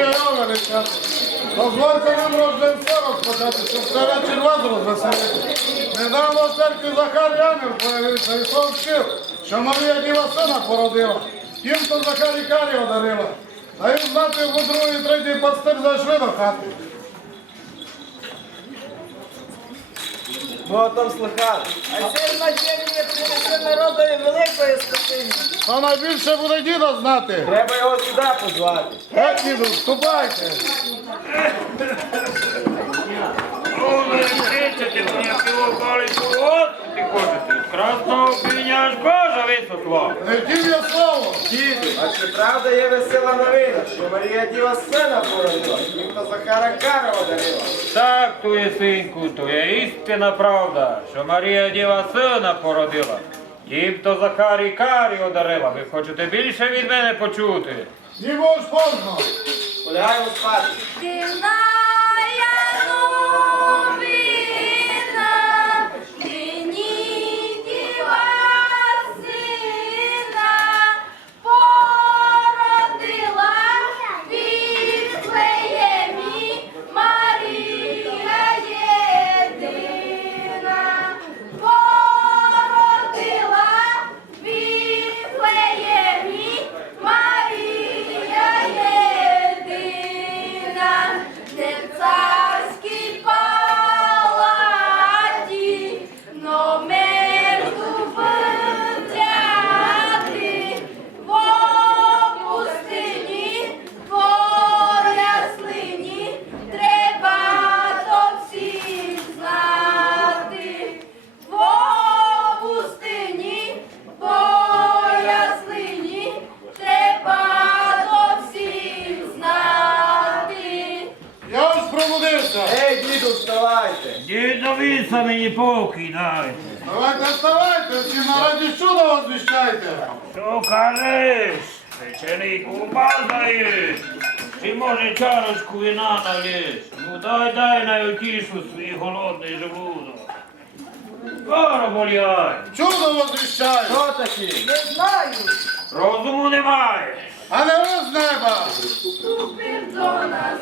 ім'я величати. Дозвольте нам рождество розпочати, щоб царя вас розвеселити. Недавно в церкві Захар Янер появився і сообщив, що Марія Діва сина породила. Тим, хто Захарі Карі одарила. Даю знати, в другий, третій пастир зайшли до хати. Ми о том слыхали. А це значення принесе народові великої спасіння. А найбільше буде діда знати. Треба його сюди позвати. Геть, діду, вступайте. Ну, не кричите, мені півоколицю, от ти хочете. Красного півня аж кожа висохла. Не втім я слово. А чи правда є весела новина, що Марія Діва сина породила, ніхто хто Захара Карова одарила? Так, то є, синку, то є істинна правда, що Марія Діва сина породила. Їм то Захарі Карі одарила. Ви хочете більше від мене почути? Ні поздно. Полягаємо спати. Дідовіса мені покій дайте. Давайте вставайте, всі на раді чудо возвіщайте. Що кажеш? Печений даєш? Чи може чарочку вина налєш? Ну дай, дай на утішу свій голодний желудок. Скоро боліай. Чудо возвіщаю. Хто такі? Не знаю. Розуму немає. А не ви з неба. Ступив до нас.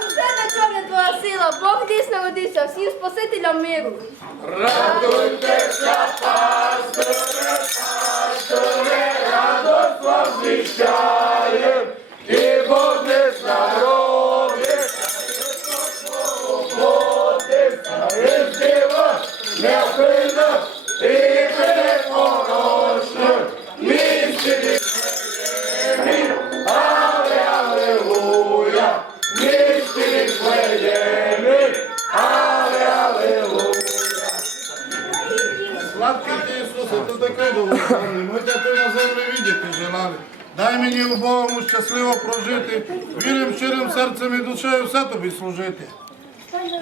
Усе на чому твоя сила, Бог десь народився, всім спасителям миру. Радуйтеся, пастире, пастире, радость возвіщає, впина, і непорочна, місці Віфлеємі, але алелуя, місці Віфлеємі, але алелуя. Сладкий ти, Ісусе, ти довгославний, ми тебе на землі видіти. Дай мені убогому щасливо прожити, вірим щирим серцем і душею все тобі служити.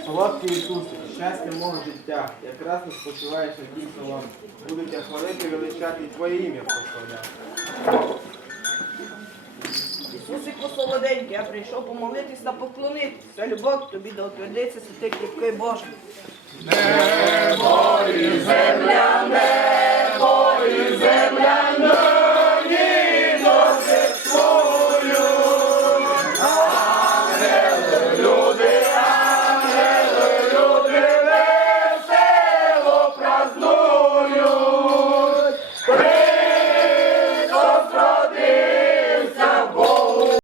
Солодкий Ісусе, щастя мого життя, якраз не спочиваєш на тій соломі. Буду тебе хвалити, величати і Твоє ім'я прославляти. Ісусику солоденький, я прийшов помолитись та поклонитись. Вся любов тобі да утвердиться, святий кріпкий Божий. Небо і земля